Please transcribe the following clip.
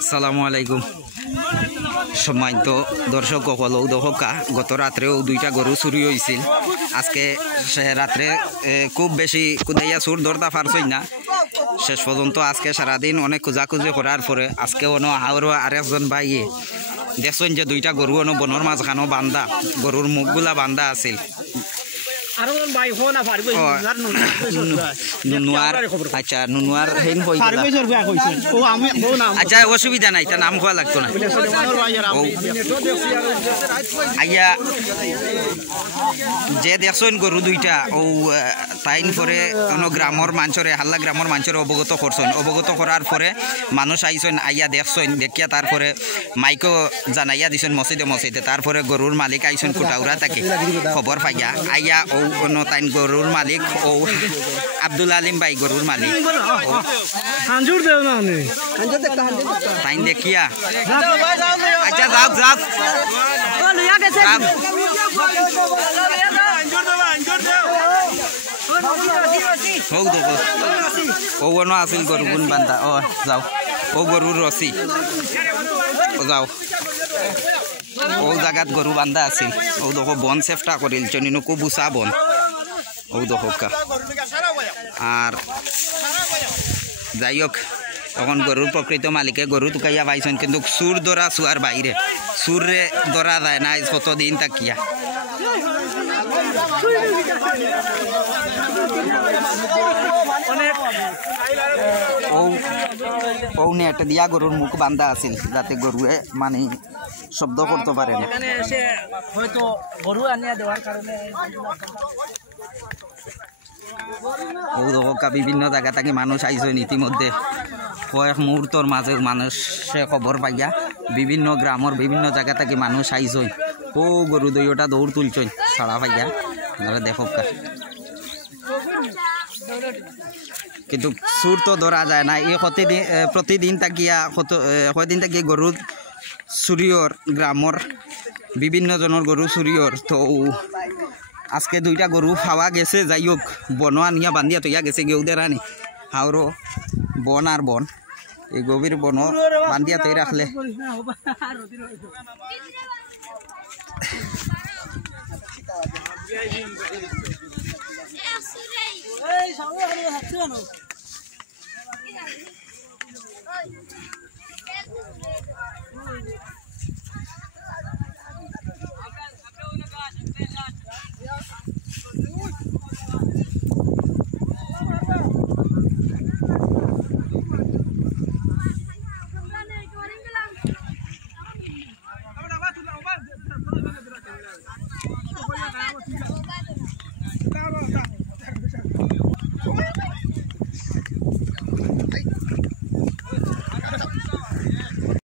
আসসালামু আলাইকুম সম্মানিত দর্শক সকল দর্শকা গত রাত্রেও দুইটা গরু চুরি হয়েছিল। আজকে সে রাত্রে খুব বেশি কুদাইয়া চুর ধরতে পারছই না। শেষ পর্যন্ত আজকে সারাদিন অনেক খোঁজাখুঁজি করার পরে আজকে আরও আরেকজন ভাই দেখছেন যে দুইটা গরু বনের মাঝখানো বান্ধা, গরুর মুখগুলা বান্ধা আছিল। আচ্ছা নুনুয়ার আচ্ছা অসুবিধা নাই, তার নাম খোয়া লাগতো না। আইয়া যে দেখছেন গরু দুইটা ও তাইন পরে গ্রামের মানুষরে হাল্লা গ্রামের মানুষরে অবগত করছেন। অবগত করার পরে মানুষ আইসেন, আইয়া দেখছেন, দেখিয়া তারপরে মাইকও জানাইয়া দিছেন মসজিদে। তারপরে গরুর মালিক আইসেন কুটাউরা তাকে খবর পাইয়া আইয়া ও তাইন গরুর মালিক ও আব্দুল আলিম ভাই গরুর মালিক তাইন দেখিয়া আচ্ছা যাও ও আছিল গরু গুণ বান্ধা। ও যাও, ও গরুর রসি যাও, ও জায়গাত গরু বান্ধা আছিল। ও দেখো বন চেষ্টা করিল চনিনো খুব উঁচা বন। ও দহকা আর যাই হোক তখন গরুর প্রকৃত মালিকে গরু টুকাইয়া পাইছেন, কিন্তু সুর ধরা চুয়ার বাইরে সুরে ধরা যায় না কতদিন তাকিয়া। ও নেট দিয়া গরুর মুখ বান্ধা আছিল যাতে গরুয়ে মানে শব্দ করতে পারে না। বিভিন্ন জায়গা থেকে মানুষ আইসেন ইতিমধ্যে। কয়েক মুহূর্তর মাঝে মানুষে খবর পাইয়া বিভিন্ন গ্রামের বিভিন্ন জায়গা থেকে মানুষ আইসেন। ও গরু দইটা দৌড় তুলছেন ছাড়া পাইয়া দেখো। কিন্তু চুর তো ধরা যায় না। এই প্রতিদিন তাকিয়া কয়দিন তাকিয়া গরু চুরিয়র গ্রামের বিভিন্ন জনের গরু চুরিয়র। তো আজকে দুইটা গরু খাওয়া গেছে। যাই হোক বনোয়া নিয়া বান্ধিয়া তৈয়া গেছে গেউদের আনি হাওরো বন আর বন, এই গভীর বন বান্ধিয়া তৈ রাখলে